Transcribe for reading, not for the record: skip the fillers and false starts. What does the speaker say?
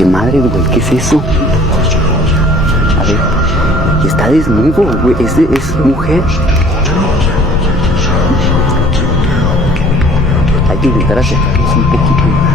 qué madre, güey, ¿qué es eso? A ver, está desnudo, güey, es mujer. Hay que intentar acercarnos un poquito.